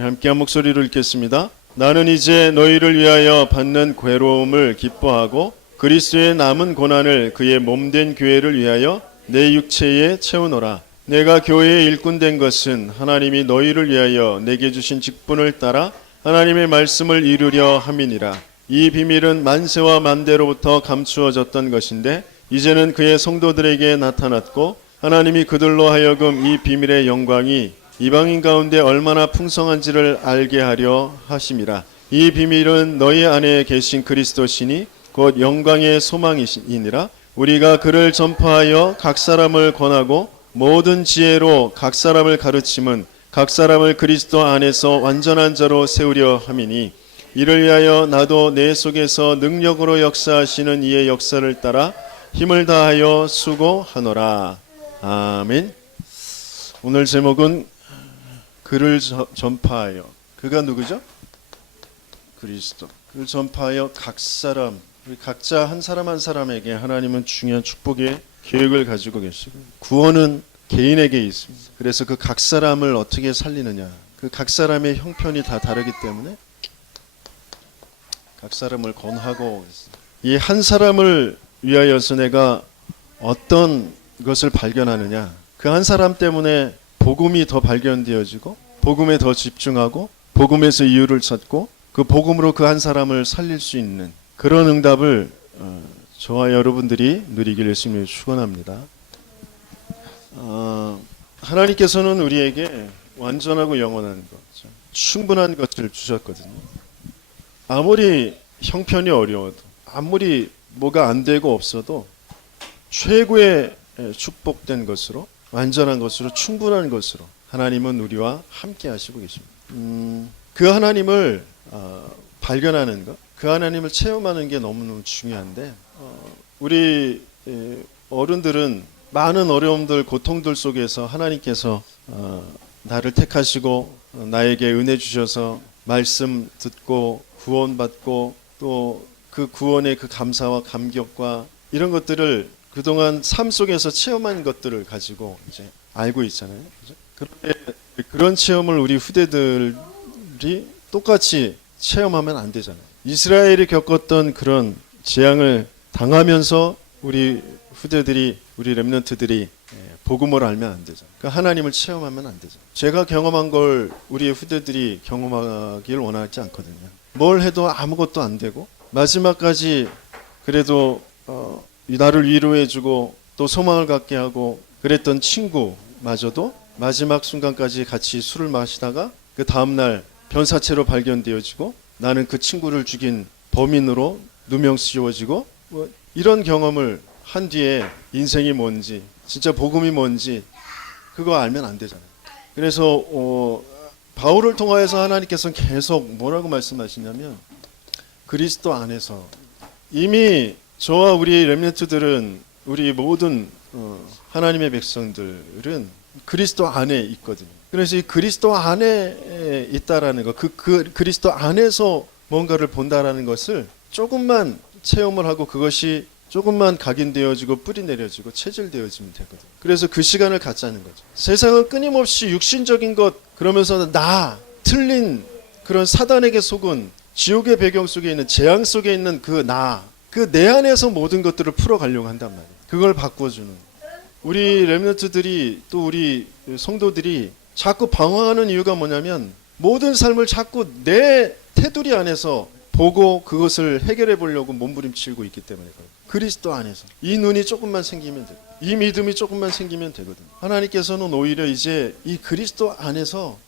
함께 한 목소리로 읽겠습니다. 나는 이제 너희를 위하여 받는 괴로움을 기뻐하고 그리스도의 남은 고난을 그의 몸된 교회를 위하여 내 육체에 채우노라. 내가 교회의 일꾼 된 것은 하나님이 너희를 위하여 내게 주신 직분을 따라 하나님의 말씀을 이루려 함이니라. 이 비밀은 만세와 만대로부터 감추어졌던 것인데 이제는 그의 성도들에게 나타났고 하나님이 그들로 하여금 이 비밀의 영광이 이방인 가운데 얼마나 풍성한지를 알게 하려 하심이라. 이 비밀은 너희 안에 계신 그리스도시니 곧 영광의 소망이니라. 우리가 그를 전파하여 각 사람을 권하고 모든 지혜로 각 사람을 가르침은 각 사람을 그리스도 안에서 완전한 자로 세우려 함이니 이를 위하여 나도 내 속에서 능력으로 역사하시는 이의 역사를 따라 힘을 다하여 수고하노라. 아멘. 오늘 제목은 그를 전파하여. 그가 누구죠? 그리스도. 그를 전파하여 각 사람, 각자 한 사람 한 사람에게 하나님은 중요한 축복의 계획을 가지고 계시고 구원은 개인에게 있습니다. 그래서 그 각 사람을 어떻게 살리느냐, 그 각 사람의 형편이 다 다르기 때문에 각 사람을 권하고 이 한 사람을 위하여서 내가 어떤 것을 발견하느냐, 그 한 사람 때문에 복음이 더 발견되어지고 복음에 더 집중하고 복음에서 이유를 찾고 그 복음으로 그 한 사람을 살릴 수 있는 그런 응답을 저와 여러분들이 누리기를 예수님을 축원합니다. 하나님께서는 우리에게 완전하고 영원한 것, 충분한 것을 주셨거든요. 아무리 형편이 어려워도 아무리 뭐가 안 되고 없어도 최고의 축복된 것으로 완전한 것으로 충분한 것으로 하나님은 우리와 함께 하시고 계십니다. 그 하나님을 발견하는 것, 그 하나님을 체험하는 게 너무너무 중요한데 우리 어른들은 많은 어려움들, 고통들 속에서 하나님께서 나를 택하시고 나에게 은혜 주셔서 말씀 듣고 구원받고 또 그 구원의 그 감사와 감격과 이런 것들을 그동안 삶 속에서 체험한 것들을 가지고 이제 알고 있잖아요. 그런데 그런 체험을 우리 후대들이 똑같이 체험하면 안 되잖아요. 이스라엘이 겪었던 그런 재앙을 당하면서 우리 후대들이, 우리 렘넌트들이 복음을 알면 안 되잖아요. 그러니까 하나님을 체험하면 안 되잖아요. 제가 경험한 걸 우리 후대들이 경험하길 원하지 않거든요. 뭘 해도 아무것도 안 되고 마지막까지 그래도 나를 위로해주고 또 소망을 갖게 하고 그랬던 친구마저도 마지막 순간까지 같이 술을 마시다가 그 다음날 변사체로 발견되어지고 나는 그 친구를 죽인 범인으로 누명 씌워지고 뭐 이런 경험을 한 뒤에 인생이 뭔지 진짜 복음이 뭔지 그거 알면 안 되잖아요. 그래서 바울을 통하여서 하나님께서는 계속 뭐라고 말씀하시냐면 그리스도 안에서 이미 저와 우리 렘넌트들은 우리 모든 하나님의 백성들은 그리스도 안에 있거든요. 그래서 이 그리스도 안에 있다라는 것, 그 그리스도 안에서 뭔가를 본다라는 것을 조금만 체험을 하고 그것이 조금만 각인되어지고 뿌리 내려지고 체질되어지면 되거든요. 그래서 그 시간을 갖자는 거죠. 세상은 끊임없이 육신적인 것 그러면서 틀린 그런 사단에게 속은 지옥의 배경 속에 있는 재앙 속에 있는 그 내 안에서 모든 것들을 풀어가려고 한단 말이에요. 그걸 바꿔주는 우리 렘넌트들이 또 우리 성도들이 자꾸 방황하는 이유가 뭐냐면 모든 삶을 자꾸 내 테두리 안에서 보고 그것을 해결해 보려고 몸부림치고 있기 때문에 그래요. 그리스도 안에서 이 눈이 조금만 생기면 돼요. 이 믿음이 조금만 생기면 되거든요. 하나님께서는 오히려 이제 이 그리스도 안에서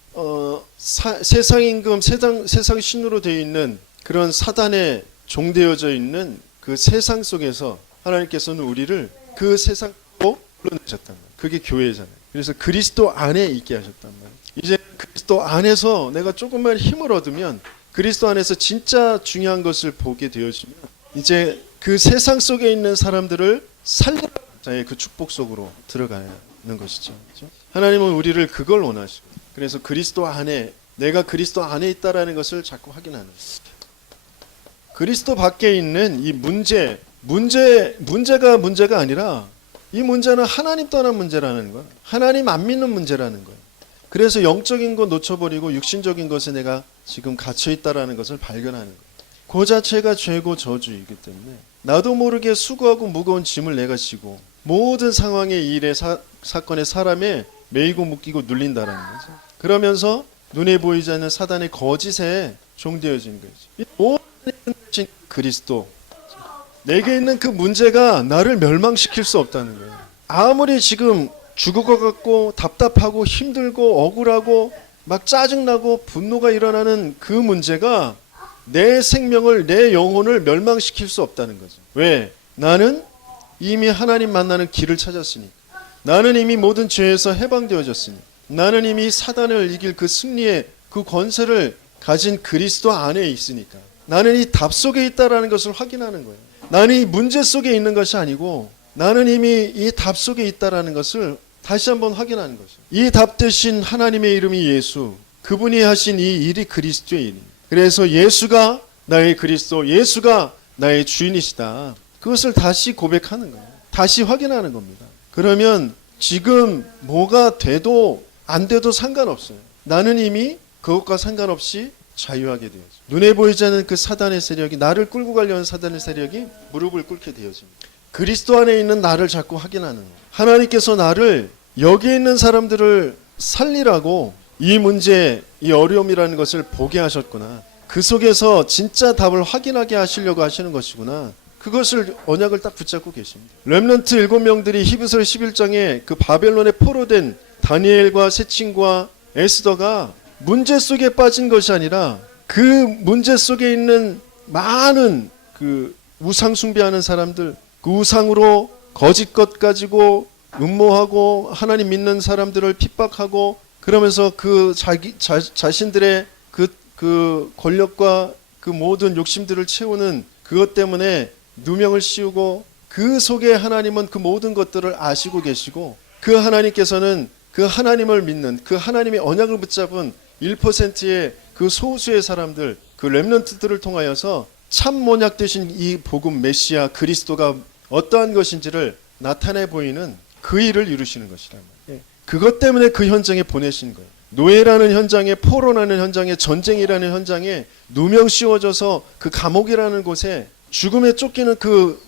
세상 임금, 세상 신으로 되어 있는 그런 사단에 종되어져 있는 그 세상 속에서 하나님께서는 우리를 그 세상으로 불러내셨단 말이에요. 그게 교회잖아요. 그래서 그리스도 안에 있게 하셨단 말이에요. 이제 그리스도 안에서 내가 조금만 힘을 얻으면 그리스도 안에서 진짜 중요한 것을 보게 되어지면 이제 그 세상 속에 있는 사람들을 살리는 자의 그 축복 속으로 들어가는 것이죠. 그렇죠? 하나님은 우리를 그걸 원하시고 그래서 그리스도 안에 내가 그리스도 안에 있다라는 것을 자꾸 확인하는 거예요. 그리스도 밖에 있는 이 문제가 아니라 이 문제는 하나님 떠난 문제라는 거야. 하나님 안 믿는 문제라는 거야. 그래서 영적인 거 놓쳐버리고 육신적인 것에 내가 지금 갇혀있다라는 것을 발견하는 거예요. 그 자체가 죄고 저주이기 때문에 나도 모르게 수고하고 무거운 짐을 내가 지고 모든 상황에 일에 사건에 사람에 매이고 묶이고 눌린다라는 거죠. 그러면서 눈에 보이지 않는 사단의 거짓에 종되어진 거죠. 모든 그리스도, 내게 있는 그 문제가 나를 멸망시킬 수 없다는 거예요. 아무리 지금 죽을 것 같고 답답하고 힘들고 억울하고 막 짜증나고 분노가 일어나는 그 문제가 내 생명을, 내 영혼을 멸망시킬 수 없다는 거죠. 왜? 나는 이미 하나님 만나는 길을 찾았으니, 나는 이미 모든 죄에서 해방되어졌으니, 나는 이미 사단을 이길 그 승리의 그 권세를 가진 그리스도 안에 있으니까 나는 이 답 속에 있다라는 것을 확인하는 거예요. 나는 이 문제 속에 있는 것이 아니고 나는 이미 이 답 속에 있다라는 것을 다시 한번 확인하는 거죠. 이 답 대신 하나님의 이름이 예수, 그분이 하신 이 일이 그리스도의 일이에요. 그래서 예수가 나의 그리스도, 예수가 나의 주인이시다. 그것을 다시 고백하는 거예요. 다시 확인하는 겁니다. 그러면 지금 뭐가 돼도 안 돼도 상관없어요. 나는 이미 그것과 상관없이 자유하게 되어져. 눈에 보이지 않는 그 사단의 세력이, 나를 끌고 가려는 사단의 세력이 무릎을 꿇게 되어집니다. 그리스도 안에 있는 나를 자꾸 확인하는 거예요. 하나님께서 나를, 여기 있는 사람들을 살리라고 이 문제, 이 어려움이라는 것을 보게 하셨구나. 그 속에서 진짜 답을 확인하게 하시려고 하시는 것이구나. 그것을 언약을 딱 붙잡고 계십니다. 렘넌트 7명들이 히브리서 11장에 그 바벨론에 포로된 다니엘과 세 친구와 에스더가 문제 속에 빠진 것이 아니라 그 문제 속에 있는 많은 그 우상 숭배하는 사람들, 그 우상으로 거짓것 가지고 음모하고 하나님 믿는 사람들을 핍박하고 그러면서 그 자신들의 그 권력과 그 모든 욕심들을 채우는 그것 때문에 누명을 씌우고, 그 속에 하나님은 그 모든 것들을 아시고 계시고, 그 하나님께서는 그 하나님을 믿는, 그 하나님의 언약을 붙잡은 1%의 그 소수의 사람들, 그 렘넌트들을 통하여서 참 모약 되신 이 복음 메시아 그리스도가 어떠한 것인지를 나타내 보이는 그 일을 이루시는 것이란 말이에요. 그것 때문에 그 현장에 보내신 거예요. 노예라는 현장에, 포로라는 현장에, 전쟁이라는 현장에 누명 씌워져서 그 감옥이라는 곳에 죽음에 쫓기는 그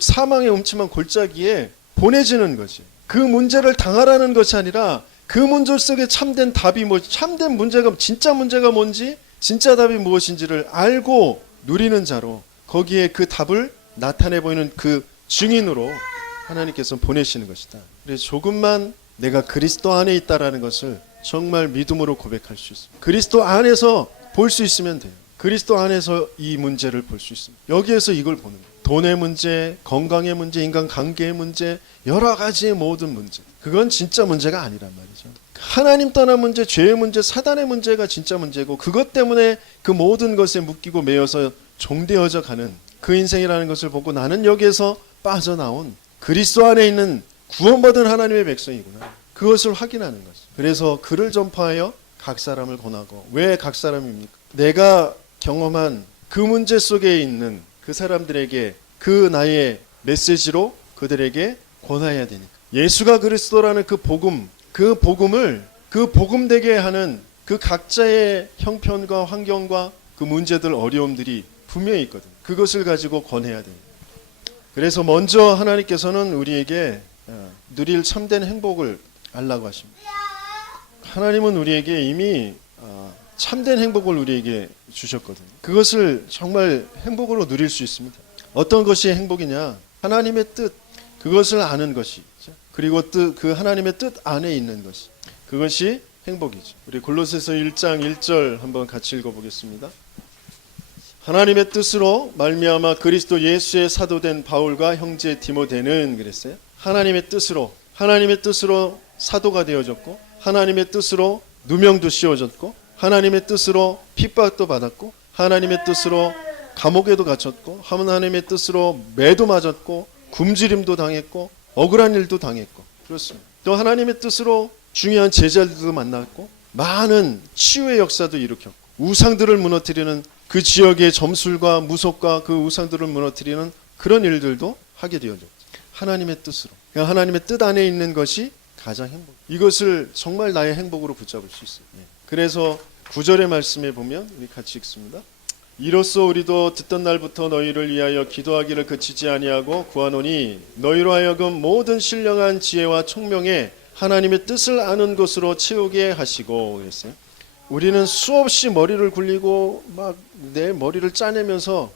사망의 음침한 골짜기에 보내지는 거지. 그 문제를 당하라는 것이 아니라 그 문제 속에 참된 답이 참된 문제가, 진짜 문제가 뭔지, 진짜 답이 무엇인지를 알고 누리는 자로, 거기에 그 답을 나타내 보이는 그 증인으로 하나님께서 보내시는 것이다. 그래서 조금만 내가 그리스도 안에 있다라는 것을 정말 믿음으로 고백할 수 있습니다. 그리스도 안에서 볼 수 있으면 돼요. 그리스도 안에서 이 문제를 볼 수 있습니다. 여기에서 이걸 보는 거예요. 돈의 문제, 건강의 문제, 인간관계의 문제, 여러 가지의 모든 문제, 그건 진짜 문제가 아니란 말이죠. 하나님 떠난 문제, 죄의 문제, 사단의 문제가 진짜 문제고, 그것 때문에 그 모든 것에 묶이고 매여서 종되어져 가는 그 인생이라는 것을 보고, 나는 여기에서 빠져나온 그리스도 안에 있는 구원받은 하나님의 백성이구나, 그것을 확인하는 거죠. 그래서 그를 전파하여 각 사람을 권하고. 왜 각 사람입니까? 내가 경험한 그 문제 속에 있는 그 사람들에게 그 나의 메시지로 그들에게 권해야 되니까. 예수가 그리스도라는 그 복음, 그 복음을, 그 복음되게 하는 그 각자의 형편과 환경과 그 문제들, 어려움들이 분명히 있거든. 그것을 가지고 권해야 됩니다. 그래서 먼저 하나님께서는 우리에게 누릴 참된 행복을 알라고 하십니다. 하나님은 우리에게 이미 참된 행복을 우리에게 주셨거든요. 그것을 정말 행복으로 누릴 수 있습니다. 어떤 것이 행복이냐? 하나님의 뜻, 그것을 아는 것이, 그리고 그 하나님의 뜻 안에 있는 것이, 그것이 행복이죠. 우리 골로새서 1장 1절 한번 같이 읽어보겠습니다. 하나님의 뜻으로 말미암아 그리스도 예수의 사도된 바울과 형제 디모데는, 그랬어요. 하나님의 뜻으로 사도가 되어졌고, 하나님의 뜻으로 누명도 씌워졌고, 하나님의 뜻으로 핍박도 받았고, 하나님의 뜻으로 감옥에도 갇혔고, 하나님의 뜻으로 매도 맞았고, 굶주림도 당했고, 억울한 일도 당했고, 그렇습니다. 또 하나님의 뜻으로 중요한 제자들도 만났고, 많은 치유의 역사도 일으켰고, 우상들을 무너뜨리는 그 지역의 점술과 무속과 그 우상들을 무너뜨리는 그런 일들도 하게 되어졌죠. 하나님의 뜻으로. 그러니까 하나님의 뜻 안에 있는 것이 가장 행복. 이것을 정말 나의 행복으로 붙잡을 수 있어요. 그래서 9절의 말씀에 보면 우리 같이 읽습니다. 이로써 우리도 듣던 날부터 너희를 위하여 기도하기를 그치지 아니하고 구하노니 너희로 하여금 모든 신령한 지혜와 총명에 하나님의 뜻을 아는 것으로 채우게 하시고 그랬어요. 우리는 수없이 머리를 굴리고 막 내 머리를 짜내면서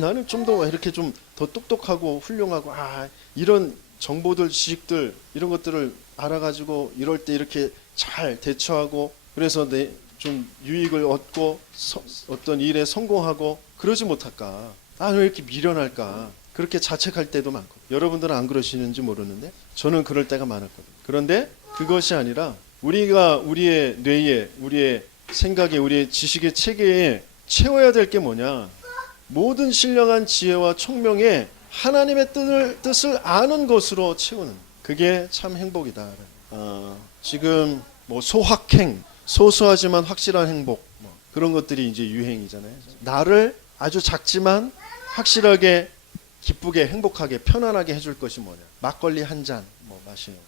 나는 좀 더 이렇게 좀 더 똑똑하고 훌륭하고 이런 정보들 지식들 이런 것들을 알아가지고 이럴 때 이렇게 잘 대처하고 그래서 내 좀 유익을 얻고 어떤 일에 성공하고 그러지 못할까? 왜 이렇게 미련할까? 그렇게 자책할 때도 많고 여러분들은 안 그러시는지 모르는데 저는 그럴 때가 많았거든요. 그런데 그것이 아니라 우리가 우리의 뇌에 우리의 생각에 우리의 지식의 체계에 채워야 될 게 뭐냐? 모든 신령한 지혜와 총명에 하나님의 뜻을 아는 것으로 채우는 그게 참 행복이다. 지금 뭐 소확행 소소하지만 확실한 행복 그런 것들이 이제 유행이잖아요. 나를 아주 작지만 확실하게 기쁘게 행복하게 편안하게 해줄 것이 뭐냐? 막걸리 한 잔 마시는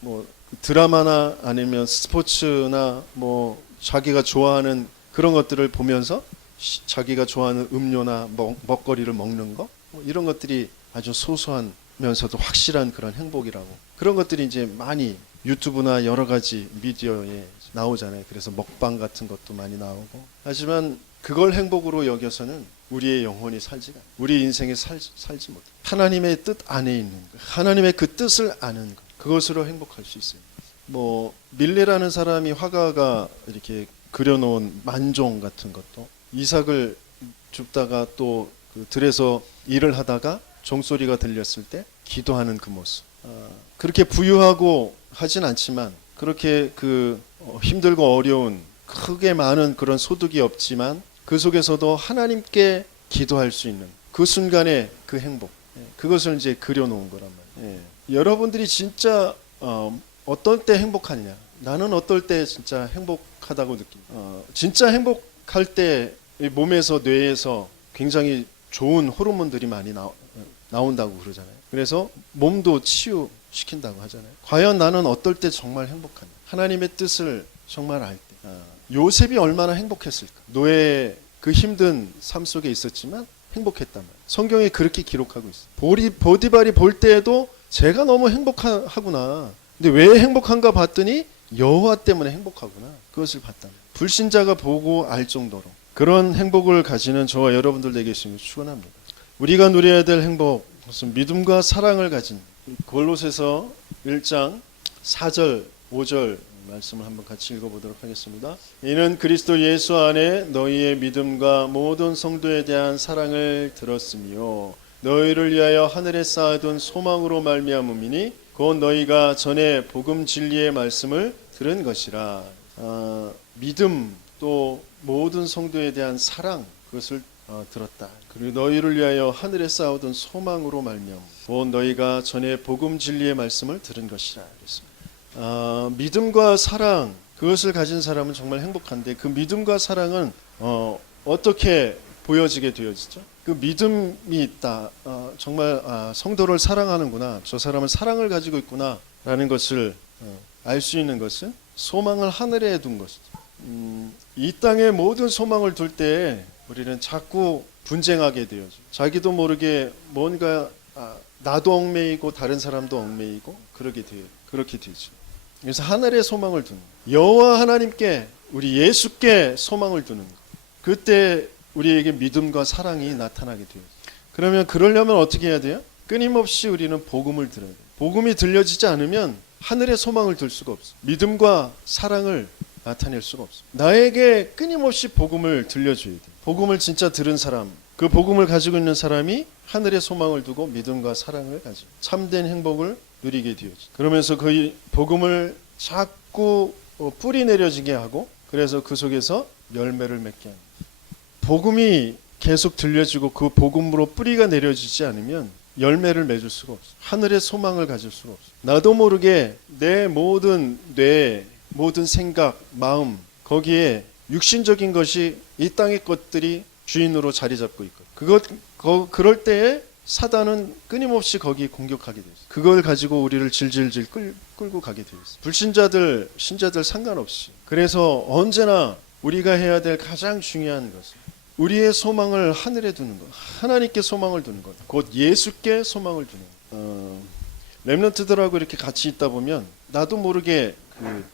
뭐 드라마나 아니면 스포츠나 뭐 자기가 좋아하는 그런 것들을 보면서 자기가 좋아하는 음료나 먹거리를 먹는 거 이런 것들이 아주 소소하면서도 확실한 그런 행복이라고 그런 것들이 이제 많이 유튜브나 여러 가지 미디어에 나오잖아요. 그래서 먹방 같은 것도 많이 나오고 하지만 그걸 행복으로 여겨서는 우리의 영혼이 살지가 우리 인생에 살지 못해. 하나님의 뜻 안에 있는 것, 하나님의 그 뜻을 아는 것 그것으로 행복할 수 있어요. 뭐 밀레라는 사람이 화가가 이렇게 그려놓은 만종 같은 것도 이삭을 줍다가 또 그 들에서 일을 하다가 종소리가 들렸을 때 기도하는 그 모습. 그렇게 부유하고 하진 않지만 그렇게 힘들고 어려운 크게 많은 그런 소득이 없지만 그 속에서도 하나님께 기도할 수 있는 그 순간의 그 행복 그것을 이제 그려놓은 거란 말이에요. 여러분들이 진짜 어떨 때 행복하냐? 나는 어떨 때 진짜 행복하다고 느낀다. 진짜 행복할 때 몸에서 뇌에서 굉장히 좋은 호르몬들이 많이 나온다고 그러잖아요. 그래서 몸도 치유시킨다고 하잖아요. 과연 나는 어떨 때 정말 행복하냐? 하나님의 뜻을 정말 알 때. 요셉이 얼마나 행복했을까? 노예의 그 힘든 삶 속에 있었지만 행복했단 말이에요. 성경에 그렇게 기록하고 있어요. 보디발이 볼 때에도 제가 너무 행복하구나. 근데 왜 행복한가 봤더니 여호와 때문에 행복하구나. 그것을 봤단 말이에요. 불신자가 보고 알 정도로 그런 행복을 가지는 저와 여러분들 되게 축원합니다. 우리가 누려야 될 행복, 무슨 믿음과 사랑을 가진 골로새서 1장 4절, 5절 말씀을 한번 같이 읽어보도록 하겠습니다. 이는 그리스도 예수 안에 너희의 믿음과 모든 성도에 대한 사랑을 들었으며 너희를 위하여 하늘에 쌓아둔 소망으로 말미암음이니 곧 너희가 전에 복음 진리의 말씀을 들은 것이라. 믿음 또 모든 성도에 대한 사랑 그것을 들었다. 그리고 너희를 위하여 하늘에 쌓아둔 소망으로 말미암음 곧 너희가 전에 복음 진리의 말씀을 들은 것이라 그랬습니다. 믿음과 사랑 그것을 가진 사람은 정말 행복한데 그 믿음과 사랑은 어떻게 보여지게 되어지죠? 그 믿음이 있다. 정말 성도를 사랑하는구나. 저 사람은 사랑을 가지고 있구나 라는 것을 알 수 있는 것은 소망을 하늘에 둔 것이죠. 이 땅에 모든 소망을 둘 때 우리는 자꾸 분쟁하게 되어져. 자기도 모르게 뭔가 나도 얽매이고 다른 사람도 얽매이고 그렇게 되죠. 그래서 하늘에 소망을 두는 여호와 하나님께 우리 예수께 소망을 두는 것. 그때 우리에게 믿음과 사랑이 나타나게 돼요. 그러면 그러려면 어떻게 해야 돼요? 끊임없이 우리는 복음을 들어야 돼요. 복음이 들려지지 않으면 하늘에 소망을 둘 수가 없어. 믿음과 사랑을 나타낼 수가 없어. 나에게 끊임없이 복음을 들려줘야 돼. 복음을 진짜 들은 사람, 그 복음을 가지고 있는 사람이 하늘에 소망을 두고 믿음과 사랑을 가지고 참된 행복을 누리게 되어지. 그러면서 그 복음을 자꾸 뿌리 내려지게 하고 그래서 그 속에서 열매를 맺게 합니다. 복음이 계속 들려지고 그 복음으로 뿌리가 내려지지 않으면 열매를 맺을 수가 없어. 하늘의 소망을 가질 수가 없어. 나도 모르게 내 모든 모든 생각, 마음 거기에 육신적인 것이 이 땅의 것들이 주인으로 자리 잡고 있거든. 그럴 때에 사단은 끊임없이 거기 공격하게 돼 있어요. 그걸 가지고 우리를 질질질 끌고 가게 돼 있어요. 불신자들, 신자들 상관없이. 그래서 언제나 우리가 해야 될 가장 중요한 것은 우리의 소망을 하늘에 두는 것, 하나님께 소망을 두는 것, 곧 예수께 소망을 두는 것. 렘넌트들하고 이렇게 같이 있다 보면 나도 모르게 그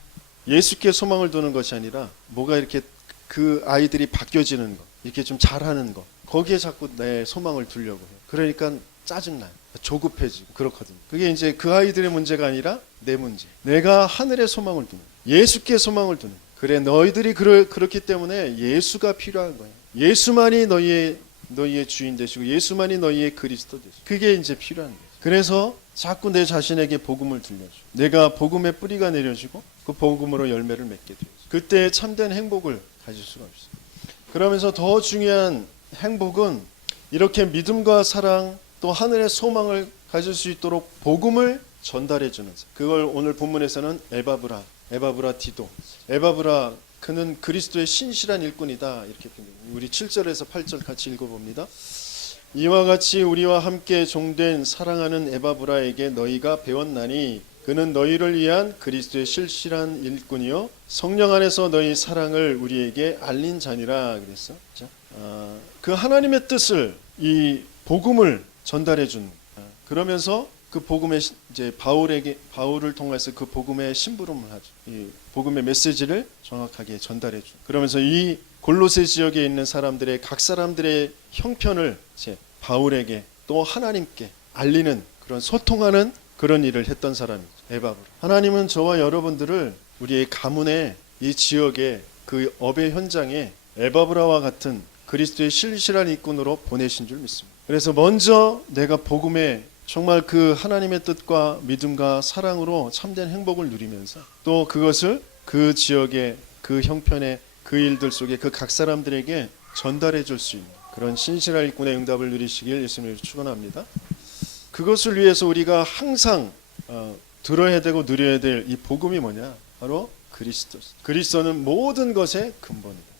예수께 소망을 두는 것이 아니라 뭐가 이렇게 그 아이들이 바뀌어지는 것, 이렇게 좀 잘하는 것, 거기에 자꾸 내 소망을 두려고 해요. 그러니까 짜증나요. 조급해지고 그렇거든요. 그게 이제 그 아이들의 문제가 아니라 내 문제. 내가 하늘에 소망을 두는, 예수께 소망을 두는. 그래, 너희들이 그렇기 때문에 예수가 필요한 거예요. 예수만이 너희의 주인 되시고 예수만이 너희의 그리스도 되시고 그게 이제 필요한 거예요. 그래서 자꾸 내 자신에게 복음을 들려줘. 내가 복음의 뿌리가 내려지고 그 복음으로 열매를 맺게 돼요. 그때 참된 행복을 가질 수가 있어요. 그러면서 더 중요한 행복은 이렇게 믿음과 사랑 또 하늘의 소망을 가질 수 있도록 복음을 전달해 주는 자. 그걸 오늘 본문에서는 에바브라 디도. 에바브라 그는 그리스도의 신실한 일꾼이다. 이렇게 표현합니다. 우리 7절에서 8절 같이 읽어봅니다. 이와 같이 우리와 함께 종된 사랑하는 에바브라에게 너희가 배웠나니 그는 너희를 위한 그리스도의 실실한 일꾼이요 성령 안에서 너희 사랑을 우리에게 알린 자니라 그랬어. 그 하나님의 뜻을 이 복음을 전달해 준. 그러면서 그 복음의 이제 바울을 통해서 그 복음의 심부름을 하죠. 이 복음의 메시지를 정확하게 전달해 줘. 그러면서 이 골로새 지역에 있는 사람들의 각 사람들의 형편을 이제 바울에게 또 하나님께 알리는 그런 소통하는 그런 일을 했던 사람이죠. 에바브라. 하나님은 저와 여러분들을 우리의 가문에 이 지역에 그 업의 현장에 에바브라와 같은 그리스도의 실실한 일꾼으로 보내신 줄 믿습니다. 그래서 먼저 내가 복음에 정말 그 하나님의 뜻과 믿음과 사랑으로 참된 행복을 누리면서 또 그것을 그 지역의 그 형편의 그 일들 속에 그 각 사람들에게 전달해 줄 수 있는 그런 신실한 일꾼의 응답을 누리시길 예수님을 축원합니다. 그것을 위해서 우리가 항상 들어야 되고 누려야 될 이 복음이 뭐냐? 바로 그리스도. 그리스도는 모든 것의 근본이다.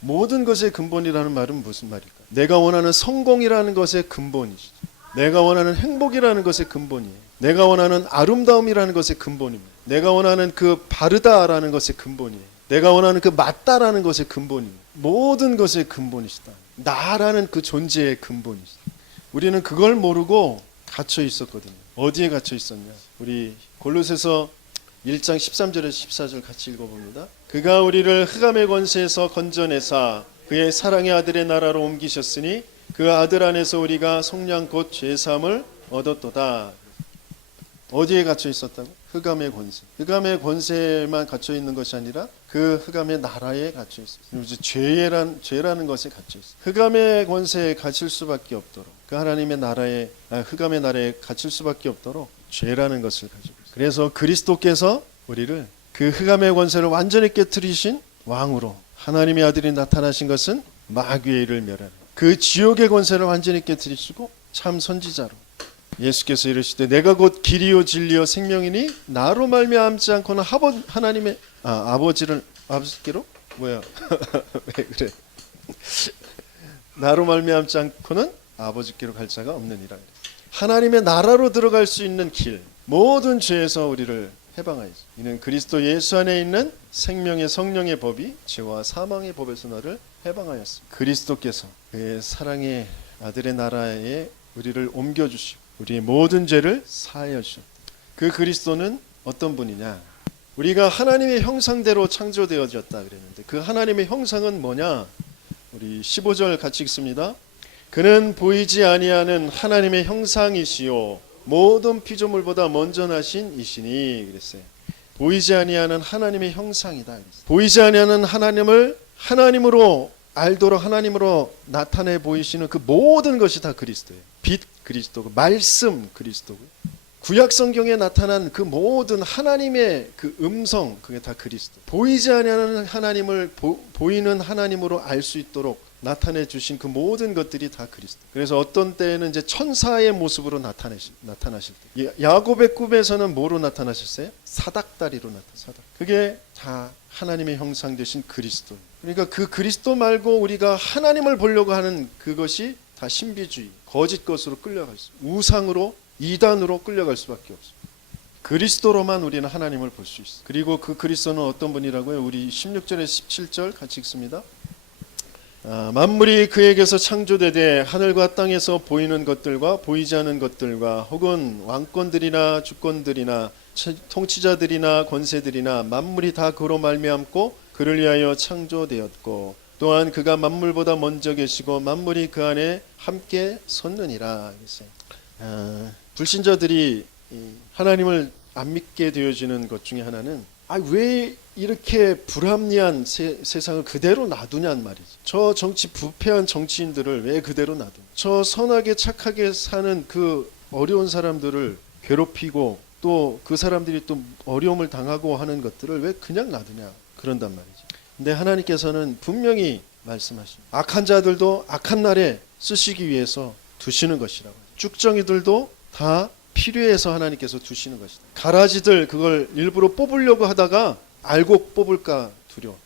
모든 것의 근본이라는 말은 무슨 말일까? 내가 원하는 성공이라는 것의 근본이지. 내가 원하는 행복이라는 것의 근본이에요. 내가 원하는 아름다움이라는 것의 근본입니다. 내가 원하는 그 바르다라는 것의 근본이에요. 내가 원하는 그 맞다라는 것의 근본입니다. 모든 것의 근본이시다. 나라는 그 존재의 근본이시다. 우리는 그걸 모르고 갇혀 있었거든요. 어디에 갇혀 있었냐? 우리 골로새서 1장 13절에서 14절 같이 읽어봅니다. 그가 우리를 흑암의 권세에서 건져내사 그의 사랑의 아들의 나라로 옮기셨으니 그 아들 안에서 우리가 속량 곧 죄사함을 얻었도다. 어디에 갇혀 있었다고? 흑암의 권세. 흑암의 권세만 갇혀 있는 것이 아니라 그 흑암의 나라에 갇혀 있어요. 죄라는 것에 갇혀 있어요. 흑암의 권세에 갇힐 수밖에 없도록 그 하나님의 나라에 흑암의 나라에 갇힐 수밖에 없도록 죄라는 것을 가지고 있어요. 그래서 그리스도께서 우리를 그 흑암의 권세를 완전히 깨뜨리신 왕으로 하나님의 아들이 나타나신 것은 마귀의 일을 멸하는 그 지옥의 권세를 완전히 깨뜨리시고 참 선지자로 예수께서 이르시되 내가 곧 길이요 진리요 생명이니 나로 말미암지 않고는 하나님의 아버지께로 뭐야 왜 그래 나로 말미암지 않고는 아버지께로 갈 자가 없느니라. 하나님의 나라로 들어갈 수 있는 길 모든 죄에서 우리를 해방하였어. 이는 그리스도 예수 안에 있는 생명의 성령의 법이 죄와 사망의 법에서 너를 해방하였습니다. 그리스도께서 그의 사랑의 아들의 나라에 우리를 옮겨주시고 우리의 모든 죄를 사하여 주셨다. 그 그리스도는 어떤 분이냐? 우리가 하나님의 형상대로 창조되어졌다 그랬는데 그 하나님의 형상은 뭐냐? 우리 15절 같이 읽습니다. 그는 보이지 아니하는 하나님의 형상이시요 모든 피조물보다 먼저 나신 이시니 그랬어요. 보이지 아니하는 하나님의 형상이다 그랬어요. 보이지 아니하는 하나님을 하나님으로 알도록 하나님으로 나타내 보이시는 그 모든 것이 다 그리스도예요. 빛 그리스도고 말씀 그리스도고 구약 성경에 나타난 그 모든 하나님의 그 음성 그게 다 그리스도. 보이지 아니하는 하나님을 보이는 하나님으로 알 수 있도록 나타내 주신 그 모든 것들이 다 그리스도. 그래서 어떤 때에는 이제 천사의 모습으로 나타나실 때, 야곱의 꿈에서는 뭐로 나타나셨어요? 사닥다리로 나타났어요. 그게 다 하나님의 형상 되신 그리스도. 그러니까 그 그리스도 말고 우리가 하나님을 보려고 하는 그것이 다 신비주의, 거짓 것으로 끌려갈 수, 우상으로, 이단으로 끌려갈 수밖에 없습니다. 그리스도로만 우리는 하나님을 볼 수 있어요. 그리고 그 그리스도는 어떤 분이라고요? 우리 16절에 17절 같이 읽습니다. 만물이 그에게서 창조되되 하늘과 땅에서 보이는 것들과 보이지 않는 것들과 혹은 왕권들이나 주권들이나 통치자들이나 권세들이나 만물이 다 그로 말미암고 그를 위하여 창조되었고 또한 그가 만물보다 먼저 계시고 만물이 그 안에 함께 섰느니라. 불신자들이 하나님을 안 믿게 되어지는 것 중에 하나는 왜 이렇게 불합리한 세상을 그대로 놔두냔 말이지. 저 정치 부패한 정치인들을 왜 그대로 놔두냐. 저 선하게 착하게 사는 그 어려운 사람들을 괴롭히고 또 그 사람들이 또 어려움을 당하고 하는 것들을 왜 그냥 놔두냐. 그런단 말이지. 근데 하나님께서는 분명히 말씀하십니다. 악한 자들도 악한 날에 쓰시기 위해서 두시는 것이라고. 쭉정이들도 다 필요해서 하나님께서 두시는 것이다. 가라지들 그걸 일부러 뽑으려고 하다가 알곡 뽑을까 두려워.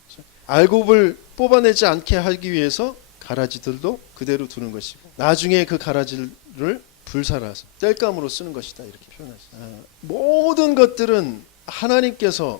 알곡을 뽑아내지 않게 하기 위해서 가라지들도 그대로 두는 것이고 나중에 그 가라지를 불살라서 땔감으로 쓰는 것이다. 이렇게 표현하시죠. 모든 것들은 하나님께서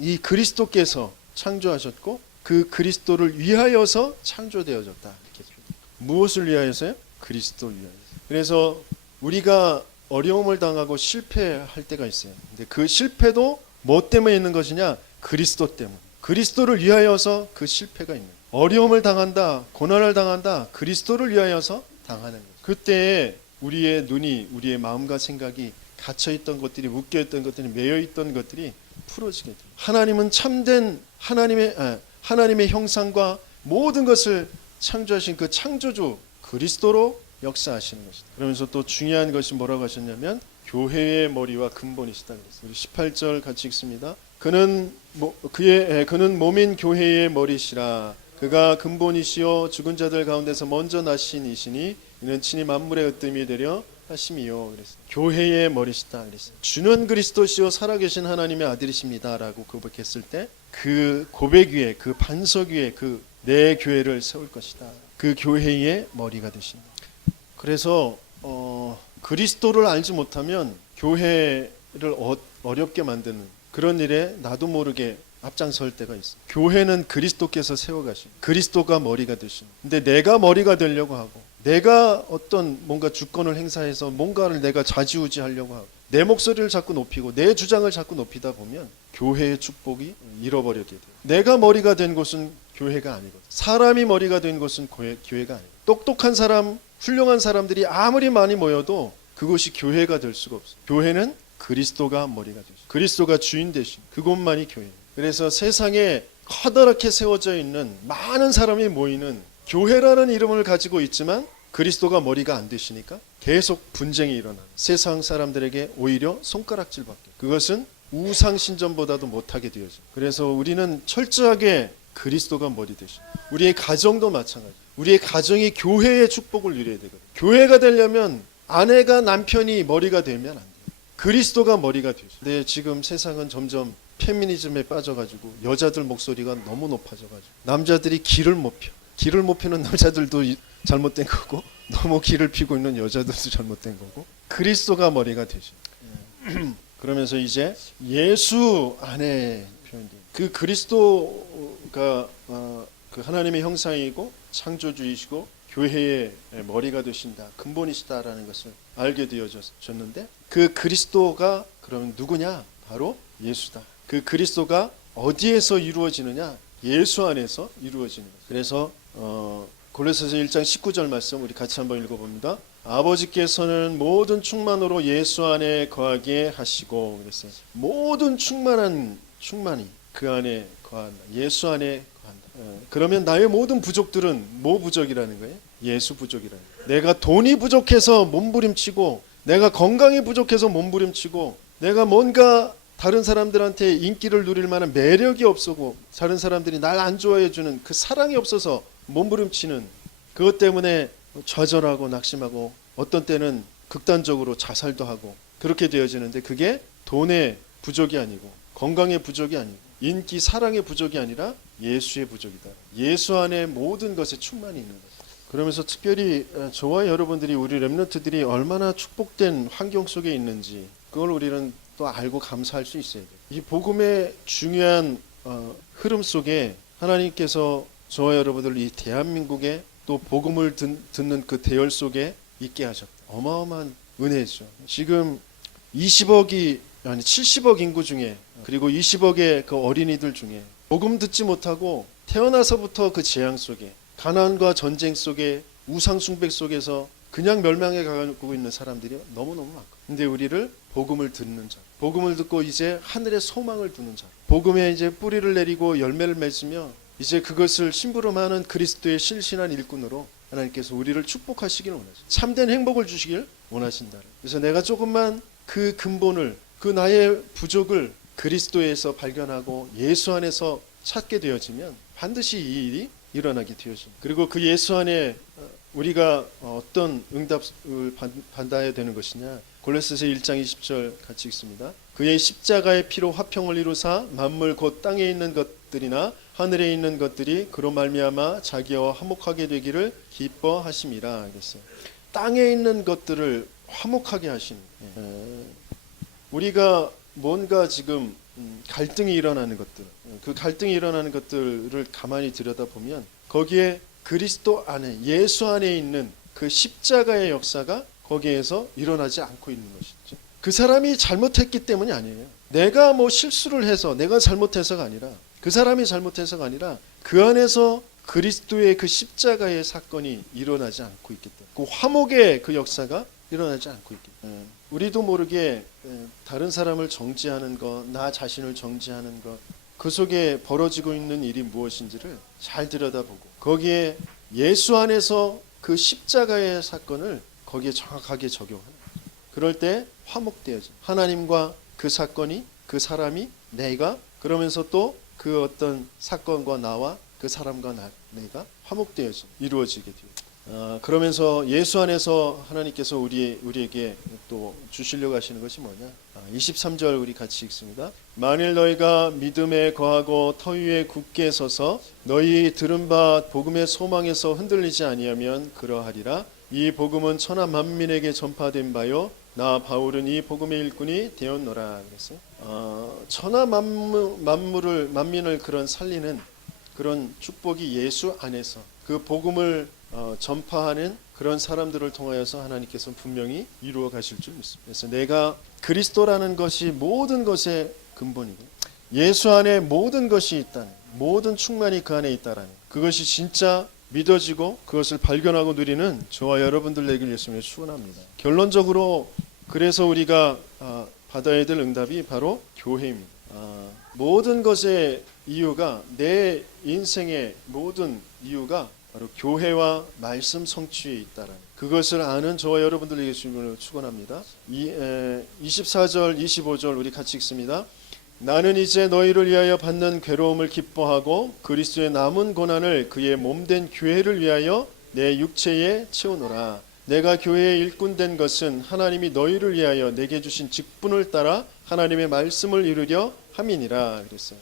이 그리스도께서 창조하셨고 그 그리스도를 위하여서 창조되어졌다. 이렇게 무엇을 위하여서요? 그리스도를 위하여서. 그래서 우리가 어려움을 당하고 실패할 때가 있어요. 근데 그 실패도 뭐 때문에 있는 것이냐? 그리스도 때문에. 그리스도를 위하여서 그 실패가 있는 거예요. 어려움을 당한다, 고난을 당한다, 그리스도를 위하여서 당하는 거예요. 그때 우리의 눈이, 우리의 마음과 생각이 갇혀있던 것들이, 묶여있던 것들이, 매여있던 것들이 풀어지게 돼요. 하나님은 참된 하나님의 형상과 모든 것을 창조하신 그 창조주 그리스도로 역사하시는 것이다. 그러면서 또 중요한 것이 뭐라고 하셨냐면 교회의 머리와 근본이시다 그랬어요. 우리 18절 같이 읽습니다. 그는 몸인 교회의 머리시라. 그가 근본이시요 죽은 자들 가운데서 먼저 나신 이시니 이는 친히 만물의 으뜸이 되려 하심이요. 그랬어요. 교회의 머리시다 그랬어요. 주는 그리스도시요 살아계신 하나님의 아들이십니다라고 고백했을 때 그 고백 위에, 그 반석 위에 그 내 교회를 세울 것이다. 그 교회의 머리가 되신다. 그래서 그리스도를 알지 못하면 교회를 어렵게 만드는 그런 일에 나도 모르게 앞장설 때가 있어요. 교회는 그리스도께서 세워가신, 그리스도가 머리가 되신. 근데 내가 머리가 되려고 하고 내가 어떤 뭔가 주권을 행사해서 뭔가를 내가 좌지우지하려고 하고 내 목소리를 자꾸 높이고 내 주장을 자꾸 높이다 보면 교회의 축복이 잃어버리게 돼요. 내가 머리가 된 곳은 교회가 아니거든. 사람이 머리가 된 곳은 교회가 아니고 똑똑한 사람, 훌륭한 사람들이 아무리 많이 모여도 그것이 교회가 될 수가 없어요. 교회는 그리스도가 머리가 되죠. 그리스도가 주인 되신 그곳만이 교회예요. 그래서 세상에 커다랗게 세워져 있는 많은 사람이 모이는 교회라는 이름을 가지고 있지만 그리스도가 머리가 안 되시니까 계속 분쟁이 일어나는 세상 사람들에게 오히려 손가락질 받게. 그것은 우상신전보다도 못하게 되어져. 그래서 우리는 철저하게 그리스도가 머리 되신. 우리의 가정도 마찬가지. 우리의 가정이 교회의 축복을 누려야 되거든. 교회가 되려면 아내가 남편이 머리가 되면 안 돼요. 그리스도가 머리가 되죠. 근데 지금 세상은 점점 페미니즘에 빠져가지고 여자들 목소리가 너무 높아져가지고 남자들이 길을 못 펴. 길을 못 펴는 남자들도 잘못된 거고 너무 길을 피고 있는 여자들도 잘못된 거고 그리스도가 머리가 되죠. 그러면서 이제 예수 안에 표현된 그 그리스도가 그 하나님의 형상이고 창조주이시고 교회의 머리가 되신다, 근본이시다라는 것을 알게 되어졌는데 그 그리스도가 그러면 누구냐? 바로 예수다. 그 그리스도가 어디에서 이루어지느냐? 예수 안에서 이루어지는 거예요. 그래서 골로새서 1장 19절 말씀 우리 같이 한번 읽어봅니다. 아버지께서는 모든 충만으로 예수 안에 거하게 하시고 그랬어요. 모든 충만이 그 안에 거한다. 예수 안에 거한다. 그러면 나의 모든 부족들은 뭐 부족이라는 거예요? 예수 부족이라는 거예요. 내가 돈이 부족해서 몸부림치고 내가 건강이 부족해서 몸부림치고 내가 뭔가 다른 사람들한테 인기를 누릴 만한 매력이 없고 다른 사람들이 날 안 좋아해 주는 그 사랑이 없어서 몸부림치는 그것 때문에 좌절하고 낙심하고 어떤 때는 극단적으로 자살도 하고 그렇게 되어지는데 그게 돈의 부족이 아니고 건강의 부족이 아니고 인기 사랑의 부족이 아니라 예수의 부족이다. 예수 안에 모든 것에 충만이 있는 거죠. 그러면서 특별히 저와 여러분들이 우리 렘넌트들이 얼마나 축복된 환경 속에 있는지 그걸 우리는 또 알고 감사할 수 있어야 돼요. 이 복음의 중요한 흐름 속에 하나님께서 저와 여러분들 이 대한민국에 또 복음을 듣는 그 대열 속에 있게 하셨다. 어마어마한 은혜죠. 지금 20억이 아니 70억 인구 중에 그리고 20억의 그 어린이들 중에 복음 듣지 못하고 태어나서부터 그 재앙 속에 가난과 전쟁 속에 우상 숭배 속에서 그냥 멸망해 가고 있는 사람들이 너무너무 많고, 근데 우리를 복음을 듣는 자, 복음을 듣고 이제 하늘의 소망을 두는 자, 복음에 이제 뿌리를 내리고 열매를 맺으며 이제 그것을 심부름하는 그리스도의 실신한 일꾼으로 하나님께서 우리를 축복하시길 원하십니다. 참된 행복을 주시길 원하신다. 그래서 내가 조금만 그 근본을, 그 나의 부족을 그리스도에서 발견하고 예수 안에서 찾게 되어지면 반드시 이 일이 일어나게 되어집니다. 그리고 그 예수 안에 우리가 어떤 응답을 받아야 되는 것이냐. 골로새서 1장 20절 같이 읽습니다. 그의 십자가의 피로 화평을 이루사 만물 곧 땅에 있는 것들이나 하늘에 있는 것들이 그로 말미암아 자기와 화목하게 되기를 기뻐하심이라 그랬어요. 땅에 있는 것들을 화목하게 하시는. 우리가 뭔가 지금 갈등이 일어나는 것들, 그 갈등이 일어나는 것들을 가만히 들여다보면 거기에 그리스도 안에, 예수 안에 있는 그 십자가의 역사가 거기에서 일어나지 않고 있는 것이죠. 그 사람이 잘못했기 때문이 아니에요. 내가 뭐 실수를 해서, 내가 잘못해서가 아니라, 그 사람이 잘못해서가 아니라 그 안에서 그리스도의 그 십자가의 사건이 일어나지 않고 있기 때문에, 그 화목의 그 역사가 일어나지 않고 있기 때문에 우리도 모르게 다른 사람을 정죄하는 것, 나 자신을 정죄하는 것, 그 속에 벌어지고 있는 일이 무엇인지를 잘 들여다보고 거기에 예수 안에서 그 십자가의 사건을 거기에 정확하게 적용하는 거죠. 그럴 때 화목되어져. 하나님과 그 사건이, 그 사람이, 내가, 그러면서 또 그 어떤 사건과 나와 그 사람과 내가 화목되어져 이루어지게 돼요. 그러면서 예수 안에서 하나님께서 우리에게 또 주시려고 하시는 것이 뭐냐. 23절 우리 같이 읽습니다. 만일 너희가 믿음에 거하고 터 위에 굳게 서서 너희 들은 바 복음의 소망에서 흔들리지 아니하면 그러하리라. 이 복음은 천하 만민에게 전파된 바요 나 바울은 이 복음의 일꾼이 되었노라 그랬어요. 천하 만민을 그런 살리는 그런 축복이 예수 안에서 그 복음을 전파하는 그런 사람들을 통하여서 하나님께서 분명히 이루어 가실 줄 믿습니다. 그래서 내가 그리스도라는 것이 모든 것의 근본이고 예수 안에 모든 것이 있다는, 모든 충만이 그 안에 있다라는 그것이 진짜 믿어지고 그것을 발견하고 누리는 저와 여러분들 되길 예수님을 축원합니다. 결론적으로 그래서 우리가 받아야 될 응답이 바로 교회입니다. 모든 것의 이유가, 내 인생의 모든 이유가 바로 교회와 말씀 성취에 있다라는 그것을 아는 저와 여러분들 예수님을 축원합니다. 24절 25절 우리 같이 읽습니다. 나는 이제 너희를 위하여 받는 괴로움을 기뻐하고 그리스도의 남은 고난을 그의 몸된 교회를 위하여 내 육체에 채우노라. 내가 교회의 일꾼 된 것은 하나님이 너희를 위하여 내게 주신 직분을 따라 하나님의 말씀을 이루려 함이니라 그랬어요.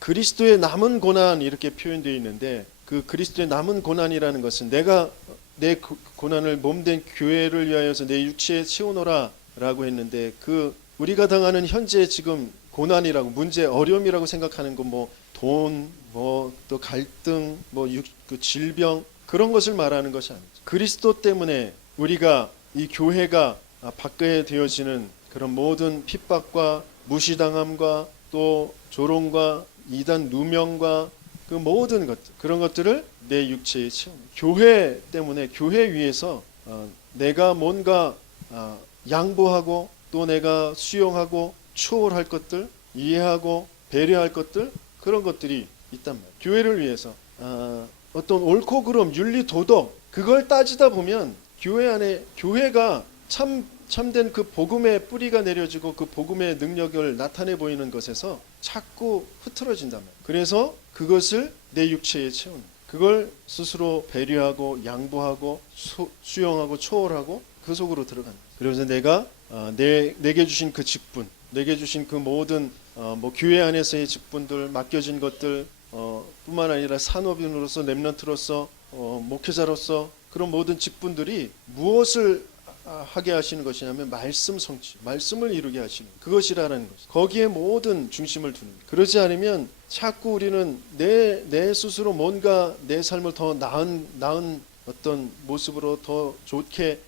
그리스도의 남은 고난 이렇게 표현되어 있는데 그 그리스도의 남은 고난이라는 것은 내가 내 고난을 몸된 교회를 위하여서 내 육체에 채우노라 라고 했는데 그 우리가 당하는 현재 지금 고난이라고 문제 어려움이라고 생각하는 건 뭐 돈, 뭐 또 갈등, 뭐 그 질병 그런 것을 말하는 것이 아니죠. 그리스도 때문에 우리가 이 교회가 받게 되어지는 그런 모든 핍박과 무시당함과 또 조롱과 이단 누명과 그 모든 것들 그런 것들을 내 육체에 채우는 교회 때문에 교회 위에서 내가 뭔가 양보하고 또 내가 수용하고 추월할 것들 이해하고 배려할 것들 그런 것들이 있단 말이에요. 교회를 위해서 어떤 옳고 그름 윤리 도덕 그걸 따지다 보면 교회 안에 교회가 참된 그 복음의 뿌리가 내려지고 그 복음의 능력을 나타내 보이는 것에서 자꾸 흐트러진단 말이에요. 그래서 그것을 내 육체에 채우는 그걸 스스로 배려하고 양보하고 수용하고 초월하고 그 속으로 들어간다. 그래서 내가 내게 주신 그 직분, 내게 주신 그 모든 뭐 교회 안에서의 직분들 맡겨진 것들 뿐만 뿐만 아니라 산업인으로서, 렘넌트로서, 목회자로서 그런 모든 직분들이 무엇을 하게 하시는 것이냐면 말씀 성취, 말씀을 이루게 하시는 그것이라는 것. 거기에 모든 중심을 두는 것. 그러지 않으면 자꾸 우리는 내 스스로 뭔가 내 삶을 더 나은 어떤 모습으로 더 좋게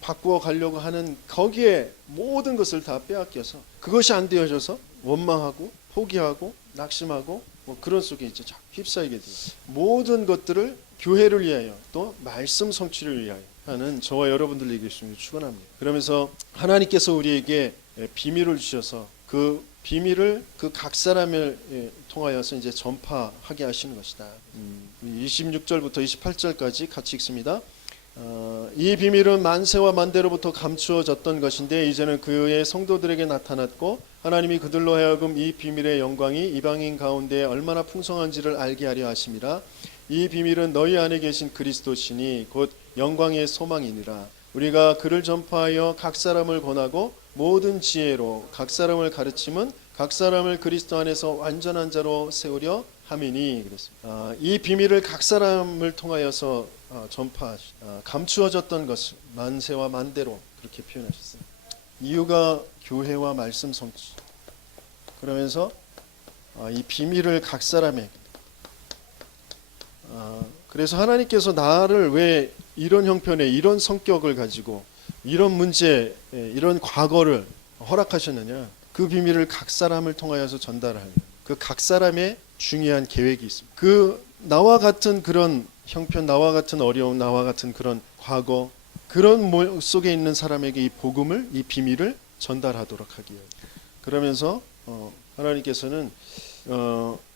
바꾸어 가려고 하는 거기에 모든 것을 다 빼앗겨서 그것이 안 되어져서 원망하고 포기하고 낙심하고 뭐 그런 속에 이제 휩싸이게 돼요. 모든 것들을 교회를 위하여 또 말씀 성취를 위하여 하는 저와 여러분들 얘기했습니다. 축원합니다. 그러면서 하나님께서 우리에게 비밀을 주셔서 그 비밀을 그 각 사람을 통하여서 이제 전파하게 하시는 것이다. 26절부터 28절까지 같이 읽습니다. 이 비밀은 만세와 만대로부터 감추어졌던 것인데 이제는 그의 성도들에게 나타났고 하나님이 그들로 하여금 이 비밀의 영광이 이방인 가운데 얼마나 풍성한지를 알게 하려 하심이라. 이 비밀은 너희 안에 계신 그리스도시니 곧 영광의 소망이니라. 우리가 그를 전파하여 각 사람을 권하고 모든 지혜로 각 사람을 가르침은 각 사람을 그리스도 안에서 완전한 자로 세우려 함이니 그랬습니다. 이 비밀을 각 사람을 통하여서 감추어졌던 것을 만세와 만대로 그렇게 표현하셨어요. 이유가 교회와 말씀 성취. 그러면서 이 비밀을 각 사람에게 그래서 하나님께서 나를 왜 이런 형편의 이런 성격을 가지고 이런 문제, 이런 과거를 허락하셨느냐. 그 비밀을 각 사람을 통하여서 전달하는 그 각 사람의 중요한 계획이 있습니다. 그 나와 같은 그런 형편, 나와 같은 어려움, 나와 같은 그런 과거, 그런 속에 있는 사람에게 이 복음을, 이 비밀을 전달하도록 하기 위해. 그러면서 하나님께서는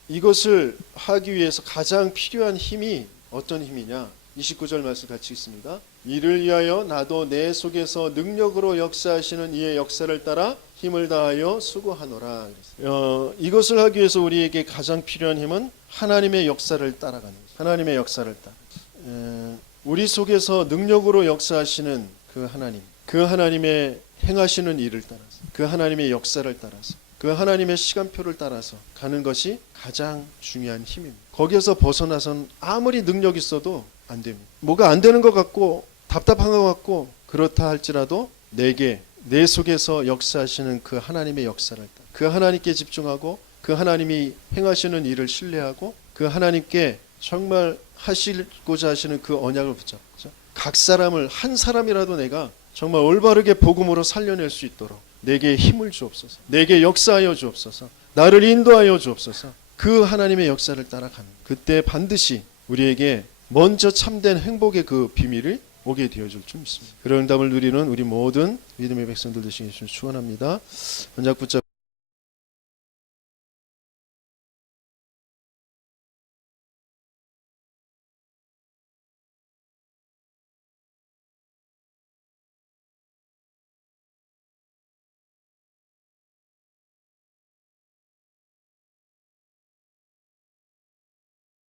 이것을 하기 위해서 가장 필요한 힘이 어떤 힘이냐? 29절 말씀 같이 읽습니다. 이를 위하여 나도 내 속에서 능력으로 역사하시는 이의 역사를 따라 힘을 다하여 수고하노라. 이것을 하기 위해서 우리에게 가장 필요한 힘은 하나님의 역사를 따라가는 거죠. 하나님의 역사를 따라. 우리 속에서 능력으로 역사하시는 그 하나님, 그 하나님의 행하시는 일을 따라서, 그 하나님의 역사를 따라서, 그 하나님의 시간표를 따라서 가는 것이 가장 중요한 힘입니다. 거기에서 벗어나선 아무리 능력 있어도 안 됩니다. 뭐가 안 되는 것 같고 답답한 것 같고 그렇다 할지라도 내 속에서 역사하시는 그 하나님의 역사를 따라 그 하나님께 집중하고 그 하나님이 행하시는 일을 신뢰하고 그 하나님께 정말 하시고자 하시는 그 언약을 붙잡고 각 사람을 한 사람이라도 내가 정말 올바르게 복음으로 살려낼 수 있도록 내게 힘을 주옵소서. 내게 역사하여 주옵소서. 나를 인도하여 주옵소서. 그 하나님의 역사를 따라가는 그때 반드시 우리에게 먼저 참된 행복의 그 비밀을 오게 되어줄 줄 믿습니다. 그런 응답을 누리는 우리 모든 믿음의 백성들 되시길 축원합니다. 언약 붙잡